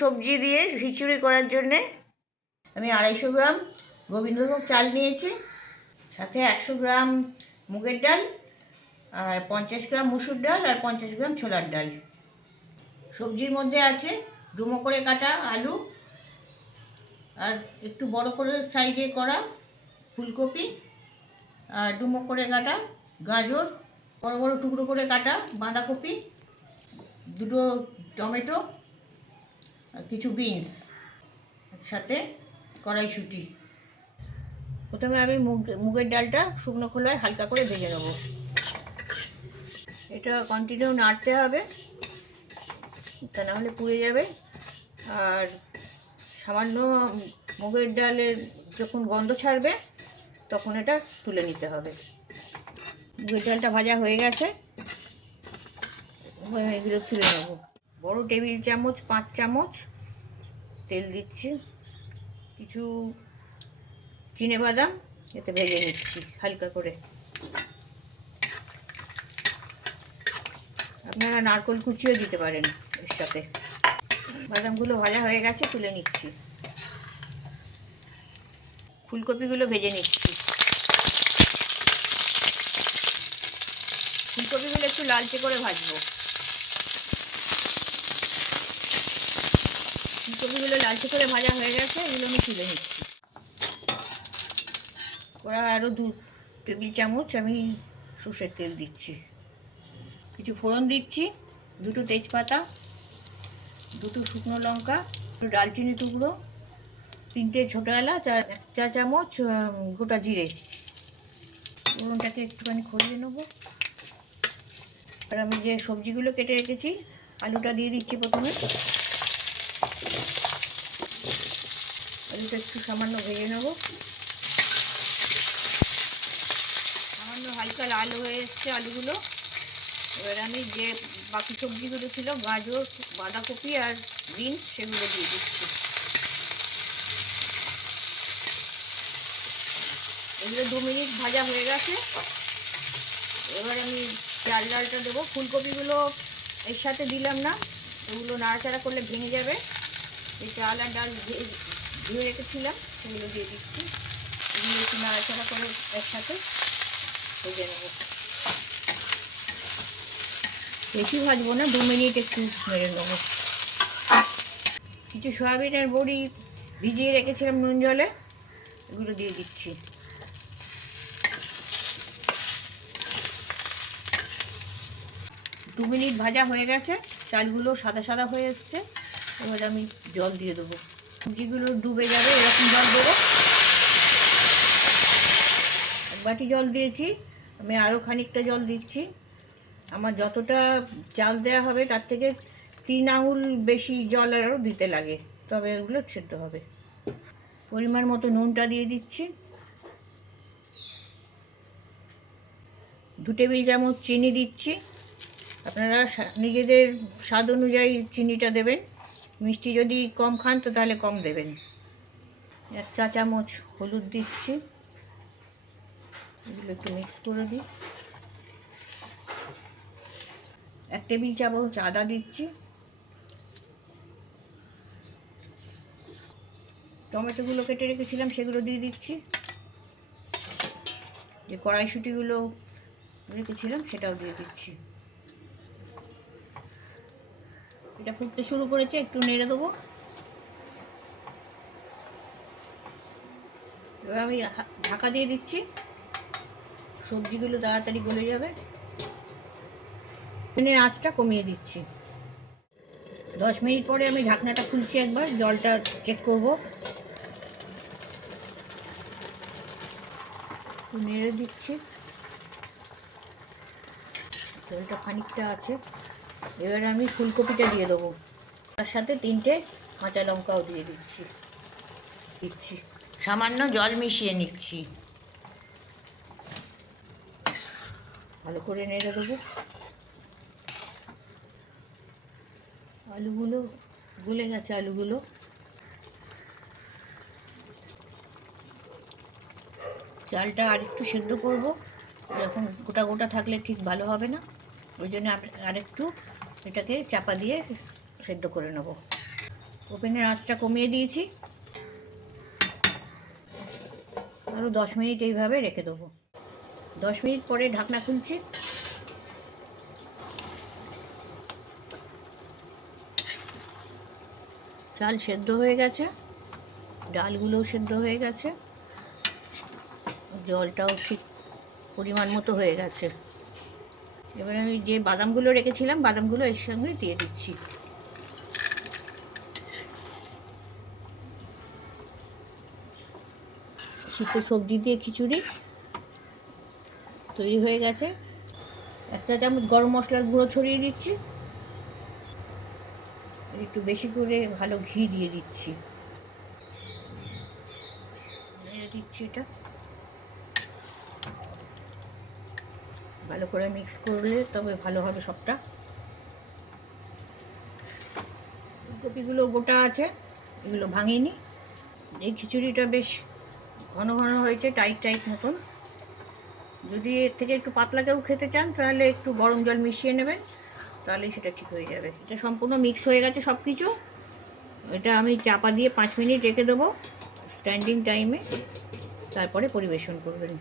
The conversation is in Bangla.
সবজি দিয়ে খিচুড়ি করার জন্যে আমি 250 গ্রাম গোবিন্দভোগ চাল নিয়েছি, সাথে 100 গ্রাম মুগের ডাল, আর 50 গ্রাম মুসুর ডাল, আর 50 গ্রাম ছোলার ডাল। সবজির মধ্যে আছে ডুমো করে কাটা আলু, আর একটু বড় করে সাইজে করা ফুলকপি, আর ডুমো করে কাটা গাজর, বড় বড় টুকরো করে কাটা বাঁধাকপি, দুটো টমেটো, আর কিছু বিনস, সাথে কড়াইশুঁটি। প্রথমে আমি মুগের ডালটা শুকনো খোলায় হালকা করে ভেজে নেব। এটা কন্টিনিউ নাড়তে হবে, তা নাহলে পুড়ে যাবে। আর সামান্য মুগের ডালের যখন গন্ধ ছাড়বে তখন এটা তুলে নিতে হবে। মুগের ডালটা ভাজা হয়ে গেছে, এগুলো তুলে নেব। বড় টেবিল চামচ 5 চামচ তেল দিচ্ছি, কিছু চিনেবাদাম এতে ভেজে নিচ্ছি হালকা করে। আপনারা নারকেল কুচিও দিতে পারেন এর সাথে। বাদামগুলো ভাজা হয়ে গেছে, তুলে নিচ্ছি। ফুলকপিগুলো ভেজে নিচ্ছি। ফুলকপিগুলো একটু লালচে করে ভাজবো। ফুলকপিগুলো লালচে করে ভাজা হয়ে গেছে, এগুলো আমি তুলে নিচ্ছি। ওরা আরও 2 টেবিল চামচ আমি সর্ষের তেল দিচ্ছি। কিছু ফোড়ন দিচ্ছি, 2টো তেজপাতা, 2টো শুকনো লঙ্কা, 2 ডালচিনি টুকরো, 3টে ছোটো এলাচ, আর 1 চা চামচ গোটা জিরে। ফোড়নটাকে একটুখানি খড়িয়ে নেবো। আর আমি যে সবজিগুলো কেটে রেখেছি, আলুটা দিয়ে দিচ্ছি প্রথমে। আলুটা একটু সামান্য ভেজে নেব। সামান্য হালকা লাল হয়ে এসছে আলুগুলো। এবার আমি যে বাকি সবজিগুলো ছিল, গাজর, বাঁধাকপি আর বিনস, সেগুলো দিয়ে দিচ্ছি। এগুলো 2 মিনিট ভাজা হয়ে গেছে। এবার আমি চাল ডালটা দেবো। ফুলকপিগুলো এর সাথে দিলাম না, এগুলো নাড়াচাড়া করলে ভেঙে যাবে। এই চাল আর ডাল ধুয়ে রেখেছিলাম, সেগুলো দিয়ে দিচ্ছি। এগুলো একটু নাড়াচাড়া করে একসাথে ভেজে নেব। বেশি ভাজবো না, 2 মিনিট একটু মেরে নেবো। কিছু সয়াবিনের বড়ি ভিজিয়ে রেখেছিলাম নুন জলে, এগুলো দিয়ে দিচ্ছি। দু মিনিট ভাজা হয়ে গেছে, চালগুলো সাদা সাদা হয়ে এসছে। এবার আমি জল দিয়ে দেবো। সবজিগুলো ডুবে যাবে এরকম জল দেবো। 1 বাটি জল দিয়েছি, আমি আরও খানিকটা জল দিচ্ছি। আমার যতটা চাল দেওয়া হবে তার থেকে 3 আঙুল বেশি জল আরও দিতে লাগে, তবে এগুলো সেদ্ধ হবে। পরিমাণ মতো নুনটা দিয়ে দিচ্ছি। 2 টেবিল চামচ চিনি দিচ্ছি। আপনারা নিজেদের স্বাদ অনুযায়ী চিনিটা দেবেন। মিষ্টি যদি কম খান তো তাহলে কম দেবেন। 1 চা চামচ হলুদ দিচ্ছি। এগুলো একটু মিক্স করে দিই। 1 টেবিল চামচ আদা দিচ্ছি। টমেটোগুলো কেটে রেখেছিলাম, সেগুলো দিয়ে দিচ্ছি। যে কড়াইশুঁটিগুলো রেখেছিলাম সেটাও দিয়ে দিচ্ছি। এটা ফুটতে শুরু করেছে, একটু নেড়ে দেবো। এবার আমি ঢাকা দিয়ে দিচ্ছি, সবজিগুলো তাড়াতাড়ি গলে যাবে। আঁচটা কমিয়ে দিচ্ছি। 10 মিনিট পরে আমি ঢাকনাটা খুলছি, একবার জলটা চেক করব। নেড়ে দিচ্ছি, জলটা খানিকটা আছে। এবার আমি ফুলকপিটা দিয়ে দেবো, তার সাথে 3টে কাঁচা লঙ্কাও দিয়ে দিচ্ছি। সামান্য জল মিশিয়ে নিচ্ছি। ভালো করে নেড়ে দেবো। আলুগুলো গলে গেছে, আলুগুলো চালটা আরেকটু সেদ্ধ করব। এরকম গোটা গোটা থাকলে ঠিক ভালো হবে না, ওই জন্য আরেকটু এটাকে চাপা দিয়ে সেদ্ধ করে নেব। ওভেনের আঁচটা কমিয়ে দিয়েছি। আরও 10 মিনিট এইভাবে রেখে দেবো। 10 মিনিট পরে ঢাকনা খুলছি। চাল সেদ্ধ হয়ে গেছে, ডালগুলোও সেদ্ধ হয়ে গেছে, জলটাও ঠিক পরিমাণ মতো হয়ে গেছে। এবার আমি যে বাদামগুলো রেখেছিলাম বাদামগুলো এর সঙ্গে দিয়ে দিচ্ছি। শীতের সবজি দিয়ে খিচুড়ি তৈরি হয়ে গেছে। 1 চা চামচ গরম মশলার গুঁড়ো ছড়িয়ে দিচ্ছি। একটু বেশি করে ভালো ঘি দিয়ে দিচ্ছি। এটা ভালো করে মিক্স করলে তবে ভালো হবে সবটা। ফুলকপিগুলো গোটা আছে, এগুলো ভাঙিনি। এই খিচুড়িটা বেশ ঘন ঘন হয়েছে, টাইট টাইট মতন। যদি এর থেকে একটু পাতলা কেউ খেতে চান তাহলে একটু গরম জল মিশিয়ে নেবেন, তাহলে সেটা ঠিক হয়ে যাবে। এটা সম্পূর্ণ মিক্স হয়ে গেছে সব কিছু। এটা আমি চাপা দিয়ে 5 মিনিট রেখে দেবো স্ট্যান্ডিং টাইমে, তারপরে পরিবেশন করবেন।